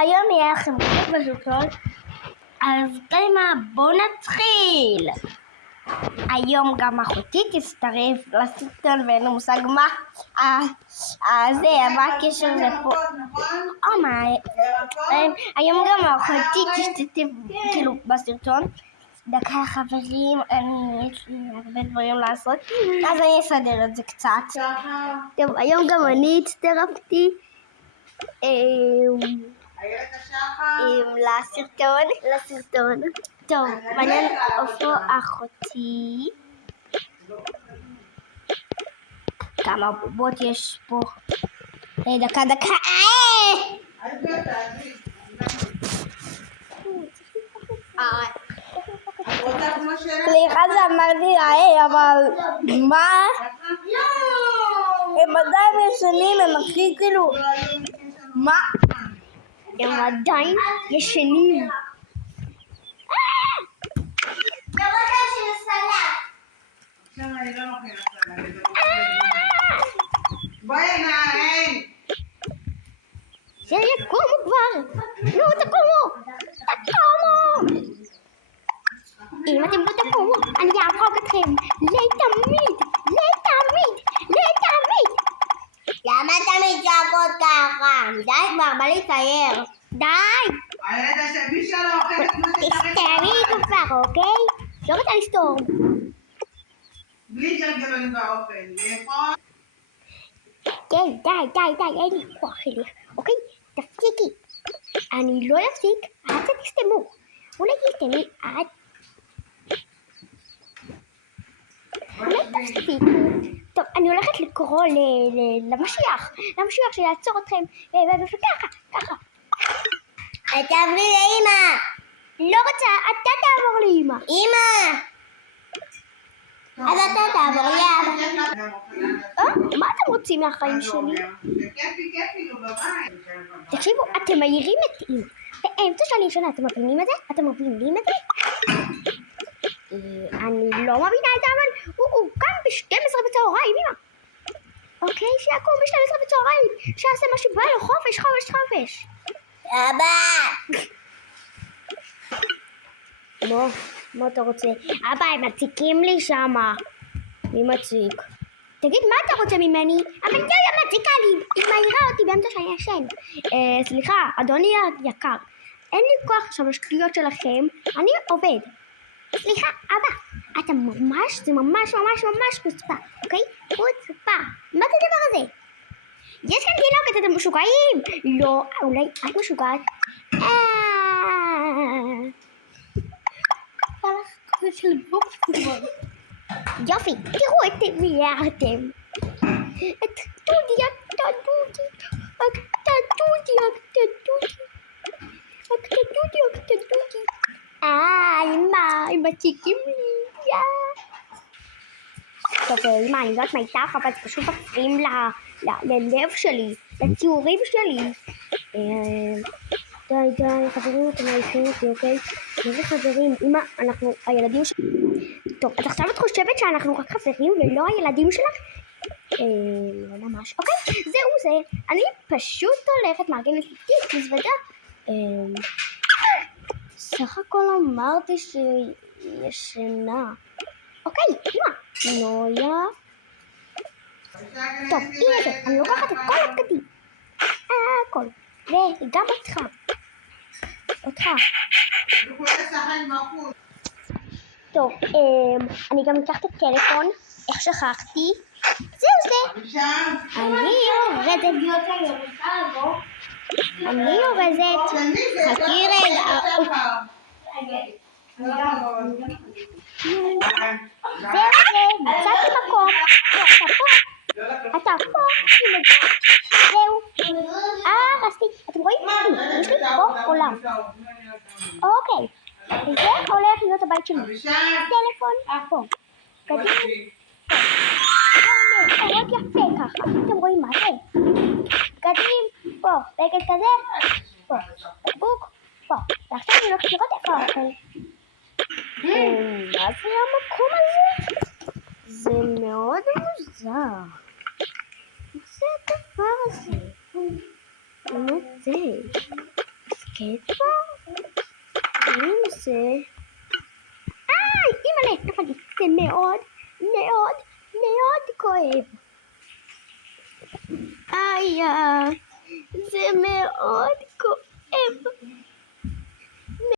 היום יהיה לכם כיף בסרטון, אז קדימה, בואו נתחיל. היום גם אחותי תצטרף לסרטון ואין לו מושג מה הקשר לפה. היום גם אחותי תשתתף כאילו בסרטון. דקה חברים, יש לי הרבה דברים לעשות, אז אני אסדר את זה קצת. טוב, היום גם אני הצטרפתי לסרטון. טוב, מעניין איפה אחותי. כמה בובות יש פה. דקה. סליחה שאמרתי אבל מה? הם עדיין ישנים, הם הכי כאילו מה? הם עדיין ישנים. שיקומו כבר! נו, תקומו! אם אתם לא תקומו, אני אהרוג אתכם לתמיד! למה תמיד צעקות ככה? די כבר, בא לצייר. די! תסתרי כבר, אוקיי? לא רוצה לסתור. בלי ג'רגלונים באופן. כן, די, אין לי כוח שלי, אוקיי? תפסיקי. אני לא אפסיק עד שתסתמו. אולי תסתמי עד... אולי תפסיקו. טוב, אני הולכת לקרוא למשיח שיעצור אתכם, וככה. תעברי לאמא. לא רוצה, אתה תעבור לאמא. אמא! אז אתה תעבור לאבא. מה אתם רוצים מהחיים שלי? תקשיבו, אתם מעירים את אמא. באמצע שאני ישנה, אתם מבינים את זה? אני לא מבינה את זה, אבל הוא קם ב-12 בצהריים, אמא. אוקיי, שיקום ב-12 בצהריים, שעשה מה שבא לו, חופש. אבא! מה אתה רוצה? אבא, הם מציקים לי שמה. מי מציק? תגיד, מה אתה רוצה ממני? אבל היא מציקה לי, היא מעירה אותי באמצע שאני ישן. סליחה, אדוני היקר, אין לי כוח עכשיו לשטויות שלכם, אני עובד. סליחה, אבא, זה ממש חוצפה, אוקיי? חוצפה. מה זה הדבר הזה? יש כאן תינוקת, אתם משוגעים? לא, אולי את משוגעת? יופי, תראו את מי אתם. את דודי. אמא, הם מציקים לי. טוב, אמא, אני יודעת מה איתך, אבל זה פשוט מפריעים ללב שלי, לציורים שלי. די, חברים, אתם מעיפים אותי, אוקיי? איזה חברים, אמא, אנחנו הילדים שלך. טוב, אז עכשיו את חושבת שאנחנו רק חברים ולא הילדים שלך? לא ממש, אוקיי? זהו זה. אני פשוט הולכת מארגנת איתי מזוודה. סך הכל אמרתי שישנה. אוקיי, אמא. נויה. טוב, הנה זה, אני לוקחת את כל הבגדים. הכל. וגם אותך. טוב, אני גם אקח את הטלפון. איך שכחתי? זהו זה. אני יורדת. חכי רגע. זהו זה, מצאתי מקום. אתה פה. זהו. רסתי. אתם רואים? יש לי פה עולם. אוקיי. וזה הולך להיות הבית שלי. טלפון פה. קדימה. מאוד יפה ככה. אתם רואים מה זה? קדימה. פה. בגד כזה. פה. בקבוק. פה. ועכשיו אני הולכת לראות איפה האוכל. מה זה המקום הזה? זה מאוד מוזר. מה זה הדבר הזה? שקט פה. הנה זה. אימא'לה, נפלתי. זה מאוד, מאוד, מאוד כואב. זה מאוד כואב.